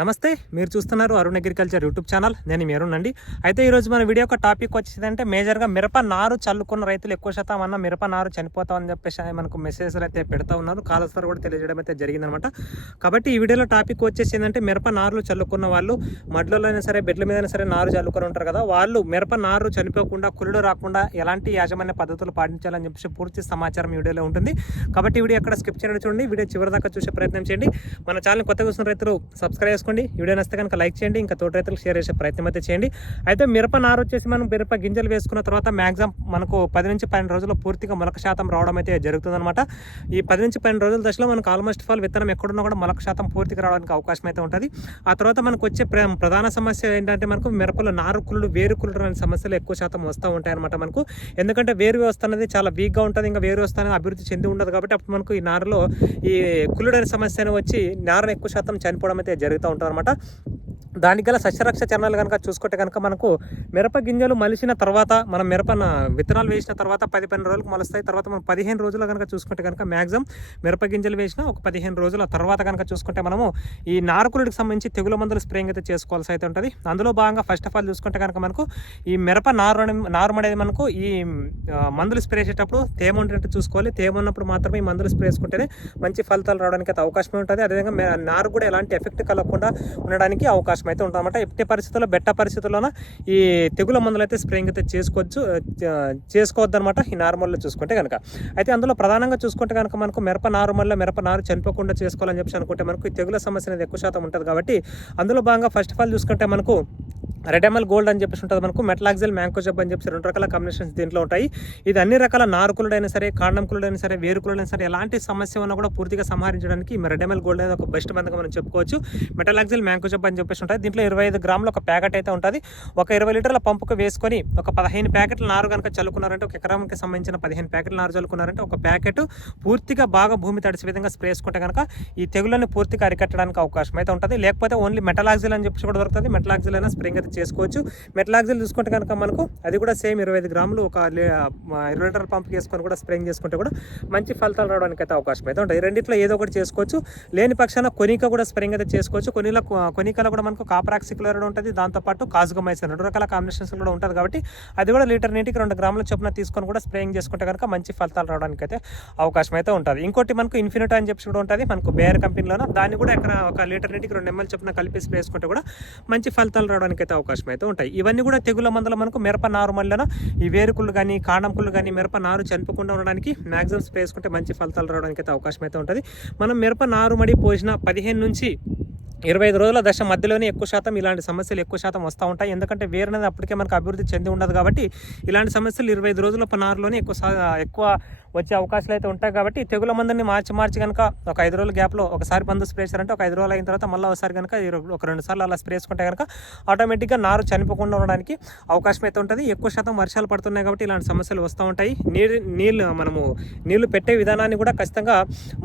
నమస్తే మీరు చూస్తున్నారు అరుణ్ అగ్రికల్చర్ యూట్యూబ్ ఛానల్. నేను మీ అరుణ్ అండి. అయితే ఈరోజు మన వీడియో ఒక టాపిక్ వచ్చేదంటే మేజర్గా మిరప నారు చల్లుకున్న రైతులు ఎక్కువ శాతం అన్న మిరప నారు చనిపోతామని చెప్పేసి మనకు మెసేజ్లు అయితే పెడతా ఉన్నారు. కాలస్తారు కూడా తెలియజేయడం అయితే జరిగిందనమాట. కాబట్టి ఈ వీడియోలో టాపిక్ వచ్చేసి ఏంటంటే మిరప నారులు చల్లుకున్న వాళ్ళు మడ్లలో అయినా సరే బెడ్ల మీద సరే నారు చల్లుకొని ఉంటారు కదా వాళ్ళు మిరప నారు చనిపోకుండా కుళ్ళు రాకుండా ఎలాంటి యాజమాన్య పద్ధతులు పాటించాలని చెప్పేసి పూర్తి సమాచారం ఈ వీడియోలో ఉంటుంది. కాబట్టి వీడియో ఎక్కడ స్కిప్ చేయడం చూడండి. వీడియో చివరి దాకా చూసే ప్రయత్నం చేయండి. మన ఛానల్ కొత్తగా చూసిన రైతులు సబ్స్క్రైబ్ చేసుకోండి. వీడియో నచ్చితే కనుక లైక్ చేయండి. ఇంకా తోటి రైతులకు షేర్ చేసే ప్రయత్నం అయితే చేయండి. అయితే మిరప నారు వచ్చేసి మనం మిరప గింజలు వేసుకున్న తర్వాత మ్యాక్సిమం మనకు పది నుంచి పన్నెండు రోజుల్లో పూర్తిగా మొలక శాతం రావడం అయితే జరుగుతుందన్నమాట. ఈ పది నుంచి పన్నెండు రోజుల దశలో మనకు ఆల్మోస్ట్ ఫాల్ విత్తనం ఎక్కడున్నా కూడా మొలక శాతం పూర్తిగా రావడానికి అవకాశం అయితే ఉంటుంది. ఆ తర్వాత మనకు వచ్చే ప్రధాన సమస్య ఏంటంటే మనకు మిరపలో వేరు కుళ్ళు అనే సమస్యలు ఎక్కువ శాతం వస్తూ ఉంటాయి అనమాట మనకు. ఎందుకంటే వేరు వ్యవస్థ అనేది చాలా వీక్గా ఉంటుంది. ఇంకా వేరు వ్యవస్థ అనేది అభివృద్ధి చెంది ఉండదు కాబట్టి అప్పుడు మనకు ఈ నారులో ఈ కుళ్ళుడనే సమస్య అనేది వచ్చి నారను ఎక్కువ శాతం చనిపోవడం అయితే జరుగుతూ ఉంటారు అనమాట దానికి గల సస్యరక్ష చరణాలు కనుక చూసుకుంటే కనుక మనకు మిరప గింజలు మలిసిన తర్వాత మనం మిరప విత్తనాలు వేసిన తర్వాత పది పన్నెండు రోజులకు మలుస్తాయి. తర్వాత మనం పదిహేను రోజులు కనుక చూసుకుంటే కనుక మ్యాక్సిమం మిరప గింజలు వేసిన ఒక పదిహేను రోజుల తర్వాత కనుక చూసుకుంటే మనము ఈ నారకులకి సంబంధించి తెగుల మందులు స్ప్రేయింగ్ అయితే చేసుకోవాల్సి అయితే ఉంటుంది. అందులో భాగంగా ఫస్ట్ ఆఫ్ ఆల్ చూసుకుంటే కనుక మనకు ఈ మిరప నారు నారు అనేది మనకు ఈ మందులు స్ప్రే చేసేటప్పుడు తేమ ఉండేటట్టు చూసుకోవాలి. తేమ ఉన్నప్పుడు మాత్రమే ఈ మందులు స్ప్రే చేసుకుంటేనే మంచి ఫలితాలు రావడానికి అయితే అవకాశం ఉంటుంది. అదేవిధంగా నారు కూడా ఎలాంటి ఎఫెక్ట్ కలగకుండా ఉండడానికి అవకాశం అయితే ఉంటుందన్నమాట ఎట్టి పరిస్థితుల్లో బెట్ట పరిస్థితుల్లోన ఈ తెగుల మందులు అయితే స్ప్రేయింగ్ అయితే చేసుకోవచ్చు చేసుకోవద్దు అనమాట ఈ నార్మల్లో చూసుకుంటే కనుక అయితే అందులో ప్రధానంగా చూసుకుంటే కనుక మనకు మిరప నారుమల్లో మిరప నారు చనిపోకుండా చేసుకోవాలని చెప్పి అనుకుంటే మనకు ఈ తెగుల సమస్య అనేది ఎక్కువ శాతం ఉంటుంది కాబట్టి అందులో భాగంగా ఫస్ట్ ఆఫ్ ఆల్ చూసుకుంటే మనకు రెడెమల్ గోల్డ్ అని చెప్పేసి ఉంటుంది మనకు మెట్లాక్సిల్ మ్యాంకోజబ్ అని చెప్పి రెండు రకాల కాంబినేషన్స్ దీంట్లో ఉంటాయి. ఇది అన్ని రకాల నారుకులుడైనా సరే కాండంకులుడైనా సరే వేరుకులుడైనా సరే ఎలాంటి సమస్య ఉన్నా కూడా పూర్తిగా సంహరించడానికి రెడ్ రెడెమల్ గోల్డ్ అనేది ఒక బెస్ట్ మందిగా మనం చెప్పుకోవచ్చు. మెటలాక్సిల్ మ్యాంకోజబ్ అని చెప్పేసి ఉంటుంది దీంట్లో ఇరవై ఐదు గ్రాముల ఒక ప్యాకెట్ అయితే ఉంటుంది. ఒక ఇరవై లీటర్ల పంపుకు వేసుకొని ఒక పదిహేను ప్యాకెట్ల నారు కనుక చల్లుకున్నారంటే ఒక ఎకరానికి సంబంధించిన పదిహేను ప్యాకెట్ల నారు చల్లుకున్నారంటే ఒక ప్యాకెట్ పూర్తిగా బాగా భూమి తడిసే విధంగా స్ప్రే చేసుకుంటే కనుక ఈ తెగులను పూర్తిగా అరికట్టడానికి అవకాశం అయితే ఉంటుంది. లేకపోతే ఓన్లీ మెటలాక్సిల్ అని చెప్పి కూడా దొరుకుతుంది. మెటలాక్సిల్ అయినా స్ప్రింగ్ అయితే చేసుకోవచ్చు. మెట్లాక్సిల్ చూసుకుంటే కనుక మనకు అది కూడా సేమ్ ఇరవై ఐదు గ్రాములు ఒక ఇరవై లీటర్ పంప్ చేసుకొని కూడా స్ప్రేయింగ్ చేసుకుంటే కూడా మంచి ఫలితాలు రావడానికి అయితే అవకాశం అయితే ఉంటుంది. రెండిట్లో ఏదో ఒకటి చేసుకోవచ్చు. లేని పక్షాన కొనిక కూడా స్ప్రేయింగ్ అయితే చేసుకోవచ్చు. కొనిల కొనికలో కూడా మనకు కాపరాక్సిక్యులర్ ఉంటుంది. దాంతోపాటు కాజుగమైసిన్ రెండు రకాల కాంబినేషన్స్ కూడా ఉంటుంది కాబట్టి అది కూడా లీటర్ నీటికి రెండు గ్రాముల చొప్పున తీసుకొని కూడా స్ప్రేయింగ్ చేసుకుంటే కనుక మంచి ఫలితాలు రావడానికి అయితే అవకాశం అయితే ఉంటుంది. ఇంకోటి మనకు ఇన్ఫినిట్ అని చెప్పి కూడా ఉంటుంది. మనకు బేర్ కంపెనీలోనో దాన్ని కూడా ఎక్కడ ఒక లీటర్ నీటికి రెండు ఎంఎల్ చొప్పున కలిపి స్ప్రే చేసుకుంటే కూడా మంచి ఫలితాలు రావడానికి అయితే అవకాశం అయితే ఉంటాయి. ఇవన్నీ కూడా తెగుల మందులు మనకు మిరప నారు మళ్ళీ ఈ వేరుకులు కానీ కాణంకులు కానీ మిరప నారు చనిపోకుండా ఉండడానికి మ్యాక్సిమం స్ప్రే చేసుకుంటే మంచి ఫలితాలు రావడానికి అయితే అవకాశం అయితే ఉంటుంది. మనం మిరప నారు మడి పోసిన పదిహేను నుంచి ఇరవై ఐదు రోజుల దశ మధ్యలోనే ఎక్కువ శాతం ఇలాంటి సమస్యలు ఎక్కువ శాతం వస్తూ ఉంటాయి. ఎందుకంటే వేరనేది అప్పటికే మనకు అభివృద్ధి చెంది ఉండదు కాబట్టి ఇలాంటి సమస్యలు ఇరవై ఐదు రోజుల నారులోనే ఎక్కువ సా- ఎక్కువ వచ్చే అవకాశాలు అయితే ఉంటాయి కాబట్టి తెగుల మందుని మార్చి మార్చి కనుక ఒక ఐదు రోజుల గ్యాప్లో ఒకసారి మందు స్ప్రే చేయాలంటే ఒక ఐదు రోజులు అయిన తర్వాత మళ్ళీ ఒకసారి కనుక ఒక రెండు సార్లు అలా స్ప్రే చేసుకుంటే కనుక ఆటోమేటిక్గా నారు చనిపోకుండా ఉండడానికి అవకాశం అయితే ఉంటుంది. ఎక్కువ శాతం వర్షాలు పడుతున్నాయి కాబట్టి ఇలాంటి సమస్యలు వస్తూ ఉంటాయి. నీరు నీళ్ళు మనము నీళ్ళు పెట్టే విధానాన్ని కూడా ఖచ్చితంగా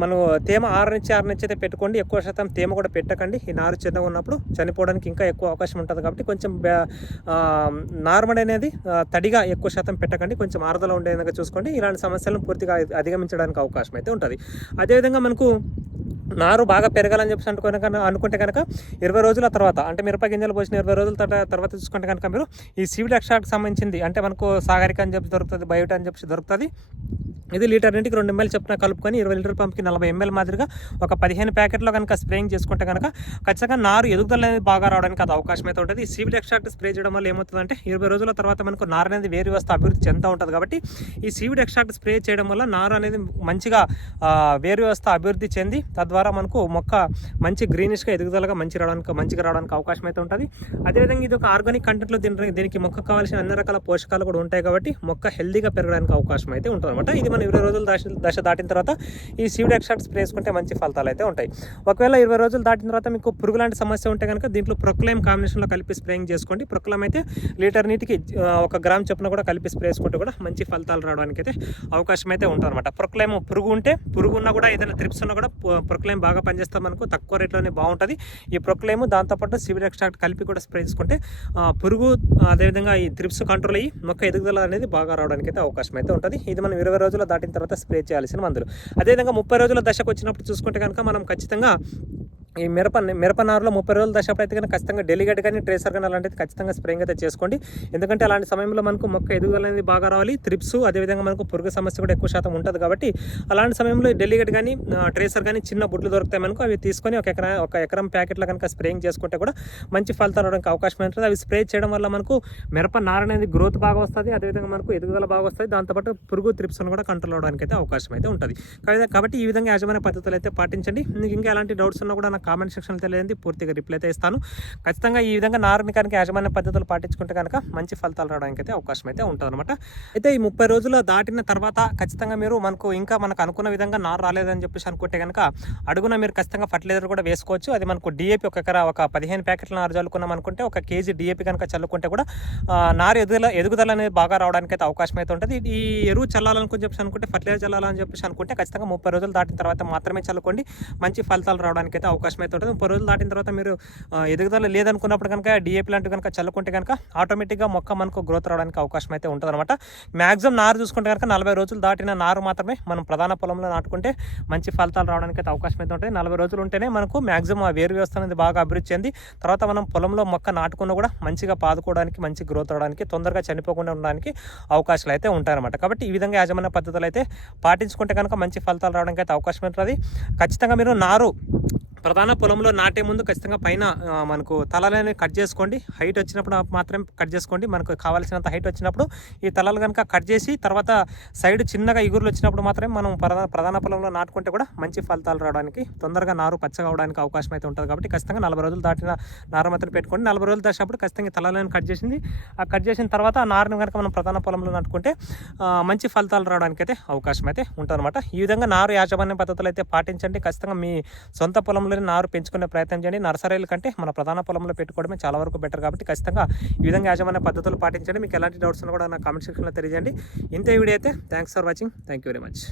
మనం తేమ ఆరు నుంచి ఆరు నుంచి అయితే పెట్టుకోండి. ఎక్కువ శాతం తేమ కూడా పెట్టకండి. ఈ నారు చిన్నగా ఉన్నప్పుడు చనిపోవడానికి ఇంకా ఎక్కువ అవకాశం ఉంటుంది కాబట్టి కొంచెం నార్మల్ అనేది తడిగా ఎక్కువ శాతం పెట్టకండి. కొంచెం ఆరుదల ఉండేందుకు చూసుకోండి. ఇలాంటి సమస్యలను పూర్తిగా అధిగమించడానికి అవకాశం అయితే ఉంటుంది. అదేవిధంగా మనకు నారు బాగా పెరగాలని చెప్పి అనుకునే కనుక అనుకుంటే కనుక ఇరవై రోజుల తర్వాత అంటే మిరప గింజలు పోసిన ఇరవై రోజుల తర్వాత చూసుకుంటే కనుక మీరు ఈ సీవిడ్ ఎక్స్ట్రాక్ట్ సంబంధించింది అంటే మనకు సాగరిక అని చెప్పి దొరుకుతుంది బయోట అని చెప్పి దొరుకుతుంది ఇది లీటర్ ఇంటికి రెండు ఎంఎల్ చొప్పున కలుపుకొని ఇరవై లీటర్ పంప్కి నలభై ఎంఎల్ మాదిరిగా ఒక పదిహేను ప్యాకెట్లో కనుక స్ప్రేయింగ్ చేసుకుంటే కనుక ఖచ్చితంగా నారు ఎదుగుదల అనేది బాగా రావడానికి అది అవకాశం అయితే ఉంటుంది. ఈ సీవిడ్ ఎక్స్ట్రాక్ట్ స్ప్రే చేయడం వల్ల ఏమవుతుందంటే ఇరవై రోజుల తర్వాత మనకు నారు అనేది వేరు వ్యవస్థ అభివృద్ధి చెందుతూ ఉంటుంది కాబట్టి ఈ సీవిడ్ ఎక్స్ట్రాక్ట్ స్ప్రే చేయడం వల్ల నారు అనేది మంచిగా వేరు వ్యవస్థ అభివృద్ధి చెంది తద్వారా మనకు మొక్క మంచి గ్రీనిష్గా ఎదుగుదలగా మంచి రావడానికి మంచిగా రావడానికి అవకాశం అయితే ఉంటుంది. అదేవిధంగా ఇది ఒక ఆర్గానిక్ కంటెంట్లో దీనికి మొక్క కావాల్సిన అన్ని రకాల పోషకాలు కూడా ఉంటాయి కాబట్టి మొక్క హెల్దీగా పెరగడానికి అవకాశం అయితే ఉంటుంది అనమాట ఇది మనం ఇరవై రోజులు దశ దశ దాటిన తర్వాత ఈ సీడ్ ఎక్స్ట్రాక్ట్ స్ప్రే వేసుకుంటే మంచి ఫలితాలు అయితే ఉంటాయి. ఒకవేళ ఇరవై రోజులు దాటిన తర్వాత మీకు పురుగు లాంటి సమస్య ఉంటే కనుక దీంట్లో ప్రొక్లైమ్ కాంబినేషన్లో కలిపి స్ప్రేయింగ్ చేసుకోండి. ప్రొక్లైమ్ అయితే లీటర్ నీటికి ఒక గ్రామ్ చొప్పున కూడా కలిపి స్ప్రే చేసుకుంటే కూడా మంచి ఫలితాలు రావడానికి అయితే అవకాశం అయితే ఉంటుందన్నమాట ప్రొక్లైమ్ పురుగు ఉంటే పురుగు ఉన్నా కూడా ఏదైనా త్రిప్స్ ఉన్నా కూడా ప్రొక్లైమ్ బాగా పనిచేస్తే మనకు తక్కువ రేట్లోనే బాగుంటుంది. ఈ ప్రొక్లైమ్ దాంతోపాటు సివిల్ ఎక్స్ట్రాక్ట్ కలిపి కూడా స్ప్రే చేసుకుంటే పురుగు అదేవిధంగా ఈ త్రిప్స్ కంట్రోల్ అయ్యి మొక్క ఎదుగుదల అనేది బాగా రావడానికి అయితే అవకాశం అయితే ఉంటుంది. ఇది మనం ఇరవై రోజుల దాటిన తర్వాత స్ప్రే చేయాల్సిన మందులు. అదేవిధంగా ముప్పై రోజుల దశకు వచ్చినప్పుడు చూసుకుంటే కనుక మనం ఖచ్చితంగా ఈ మిరప మిరప నారులో ముప్పై రోజుల దశప్పుడు అయితే కానీ ఖచ్చితంగా డెలిగేట్ కానీ ట్రేసర్ కానీ అలాంటిది ఖచ్చితంగా స్ప్రేయింగ్ అయితే చేసుకోండి. ఎందుకంటే అలాంటి సమయంలో మనకు మొక్క ఎదుగుదల అనేది బాగా రావాలి. త్రిప్స్ అదేవిధంగా మనకు పురుగు సమస్య కూడా ఎక్కువ శాతం ఉంటుంది కాబట్టి అలాంటి సమయంలో డెలిగేట్ కానీ ట్రేసర్ కానీ చిన్న బుడ్లు దొరుకుతాయి మనకు. అవి తీసుకొని ఒక ఎకరా ఒక ఎకరం ప్యాకెట్లో కనుక స్ప్రేయింగ్ చేసుకుంటే కూడా మంచి ఫలితాలు రావడానికి అవకాశం ఉంటుంది. అవి స్ప్రే చేయడం వల్ల మనకు మిరప నార అనేది గ్రోత్ బాగా వస్తుంది. అదేవిధంగా మనకు ఎదుగుదల బాగా వస్తుంది. దాంతోపాటు పురుగు త్రిప్స్ను కూడా కంట్రోల్ అవడానికి అయితే అవకాశం అయితే ఉంటుంది. కాబట్టి ఈ విధంగా యాజమాన్య పద్ధతులు అయితే పాటించండి. మీకు ఇంకా ఎలాంటి డౌట్స్ ఉన్నా కూడా నాకు కామెంట్ సెక్షన్లో తెలియదు పూర్తిగా రిప్లై అయితే ఇస్తాను. ఖచ్చితంగా ఈ విధంగా నార్మికానికి యాజమాన్య పద్ధతులు పాటించుకుంటే కనుక మంచి ఫలితాలు రావడానికి అయితే అవకాశం అయితే ఉంటుంది అనమాట అయితే ఈ ముప్పై రోజులు దాటిన తర్వాత ఖచ్చితంగా మీరు మనకు ఇంకా మనకు అనుకున్న విధంగా నారు రాలేదని చెప్పేసి అనుకుంటే కనుక అడుగున మీరు ఖచ్చితంగా ఫర్టిలైజర్ కూడా వేసుకోవచ్చు. అది మనకు డిఏపి ఒక ఎకరా ఒక పదిహేను ప్యాకెట్ల నారు చల్లుకున్నాం అనుకుంటే ఒక కేజీ డిఏపి కనుక చల్లుకుంటే కూడా నారు ఎదుగుదల ఎదుగుదల అనేది బాగా రావడానికి అయితే అవకాశం అయితే ఉంటుంది. ఈ ఎరువు చల్లాలనుకుని చెప్పేసి అనుకుంటే ఫర్టిలైజర్ చల్లాలని చెప్పేసి అనుకుంటే ఖచ్చితంగా ముప్పై రోజులు దాటిన తర్వాత మాత్రమే చల్లుకోండి. మంచి ఫలితాలు రావడానికి అయితే అవకాశం అయితే ఉంటుంది. ముప్పై రోజులు దాటిన తర్వాత మీరు ఎదుగుదల లేదనుకున్నప్పుడు కనుక డిఏపి లాంటివి కనుక చల్లుకుంటే కనుక ఆటోమేటిక్గా మొక్క మనకు గ్రోత్ రావడానికి అవకాశం అయితే ఉంటుంది అనమాట మ్యాక్సిమం నారు చూసుకుంటే కనుక నలభై రోజులు దాటిన నారు మాత్రమే మనం ప్రధాన పొలంలో నాటుకుంటే మంచి ఫలితాలు రావడానికి అయితే అవకాశం అయితే ఉంటుంది. నలభై రోజులు ఉంటేనే మనకు మ్యాక్సిమం ఆ వేరు వ్యవస్థ అనేది బాగా అభివృద్ధి చెంది తర్వాత మనం పొలంలో మొక్క నాటుకున్న కూడా మంచిగా పాదుకోవడానికి మంచి గ్రోత్ అవడానికి తొందరగా చనిపోకుండా ఉండడానికి అవకాశాలు అయితే ఉంటాయన్నమాట. కాబట్టి ఈ విధంగా యాజమాన్య పద్ధతులు అయితే పాటించుకుంటే కనుక మంచి ఫలితాలు రావడానికి అయితే అవకాశం ఉంటుంది. ఖచ్చితంగా మీరు నారు ప్రధాన పొలంలో నాటే ముందు ఖచ్చితంగా పైన మనకు తలలని కట్ చేసుకోండి. హైట్ వచ్చినప్పుడు మాత్రమే కట్ చేసుకోండి. మనకు కావాల్సినంత హైట్ వచ్చినప్పుడు ఈ తలలు కనుక కట్ చేసి తర్వాత సైడ్ చిన్నగా ఇగురులు వచ్చినప్పుడు మాత్రమే మనం ప్రధాన ప్రధాన పొలంలో నాటుకుంటే కూడా మంచి ఫలితాలు రావడానికి తొందరగా నారు పచ్చగా అవడానికి అవకాశం అయితే ఉంటుంది కాబట్టి ఖచ్చితంగా నలభై రోజులు దాటిన నారు మాత్రం పెట్టుకోండి. నలభై రోజులు దాచినప్పుడు ఖచ్చితంగా తలలను కట్ చేసింది. ఆ కట్ చేసిన తర్వాత ఆ నారుని కనుక మనం ప్రధాన పొలంలో నాటుకుంటే మంచి ఫలితాలు రావడానికి అయితే అవకాశం అయితే ఉంటుందన్నమాట. ఈ విధంగా నారు యాజమాన్య పద్ధతులు అయితే పాటించండి. ఖచ్చితంగా మీ సొంత పొలంలోనే నారు పెంచుకునే ప్రయత్నం చేయండి. నర్సరీల కంటే మన ప్రధాన పొలంలో పెట్టుకోవడమే చాలా వరకు బెటర్ కాబట్టి ఖచ్చితంగా ఈ విధంగా యాజమాన్య పద్ధతులు పాటించండి. మీకు ఎలాంటి డౌట్స్ ఉన్నా కూడా నా కామెంట్ సెక్షన్లో తెలియజేయండి. ఇంతే వీడియో అయితే. Thanks for watching. Thank you very much.